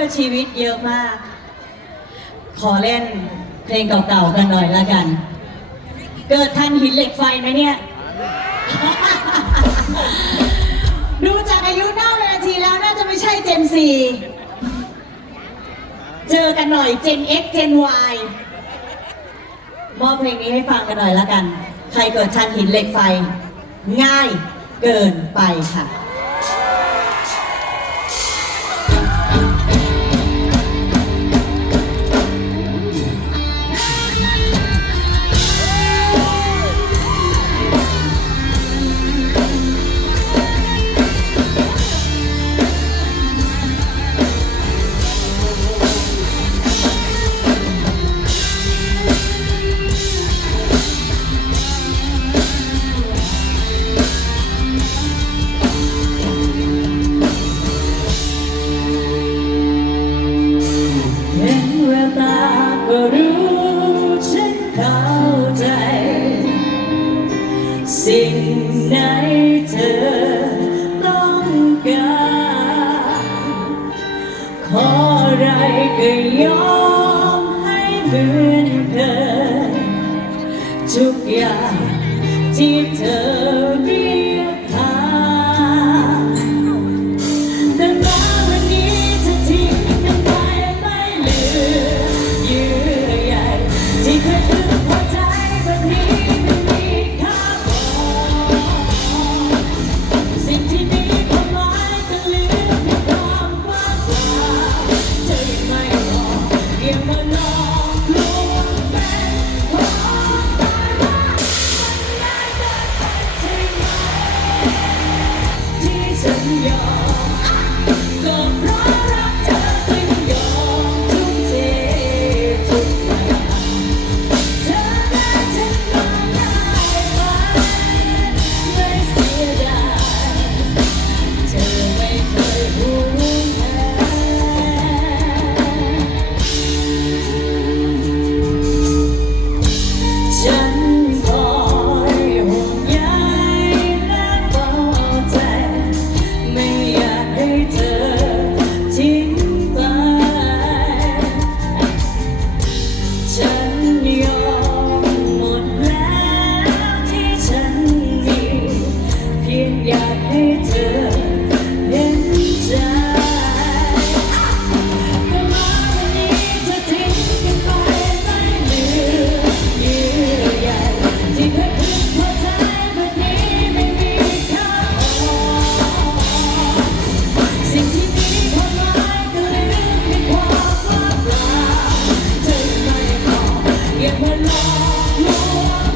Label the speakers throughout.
Speaker 1: ื่อชีวิตเยอะมาก ขอเล่นเพลงเก่าๆกันหน่อยละกัน เกิดทันหินเหล็กไฟไหมเนี่ย ดูจากอายุหน่าเลยทีแล้วน่าจะไม่ใช่เจนซีเจอกันหน่อยเจน X เจน Y มอบเพลงนี้ให้ฟังกันหน่อยละกัน ใครเกิดชันหินเหล็กไฟ ง่ายเกินไปค่ะ สิ่งไหนเธอต้องการขออะไรก็ยอมให้เหมือนเคยทุกอย่างที่เธอ 温暖。no.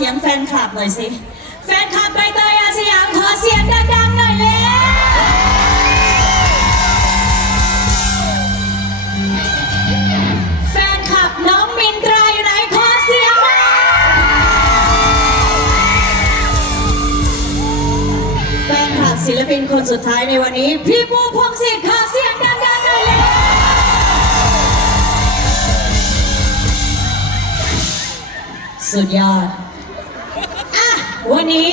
Speaker 1: เสียงแฟนคลับหน่อยสิ แฟนคลับใบเตยอาสยามขอเสียงดังๆหน่อยเลยแฟนคลับน้องมินตราอยู่ขอเสียงแฟนคลับศิลปินคนสุดท้ายในวันนี้ พี่ปูพงศิษฐ์ขอเสียงดังๆหน่อยเลยสุดยอด
Speaker 2: วันนี้